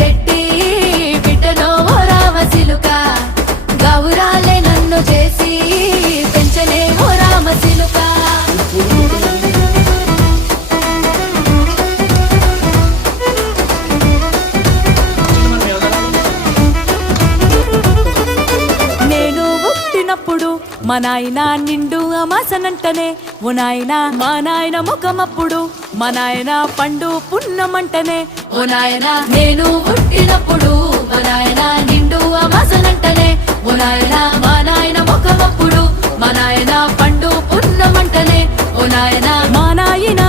రెడ్డి బిడ్డనో ఓ రామసిలుక గౌరాలే నన్ను చేసి పెంచనే ఓ రామసిలుక నేను పుట్టినప్పుడు మా నాయన నిండు అమాసనంటనే ఓ నాయన మా నాయన ముఖమప్పుడు మా నాయన పండు పున్నమంటనే ఓ నాయన నేను పుట్టినప్పుడు మా నాయన నిండు అమాసనంటనే ఓ నాయన మా నాయన ముఖమప్పుడు మా నాయన పండు పున్నమంటనే ఓ నాయన మా నాయన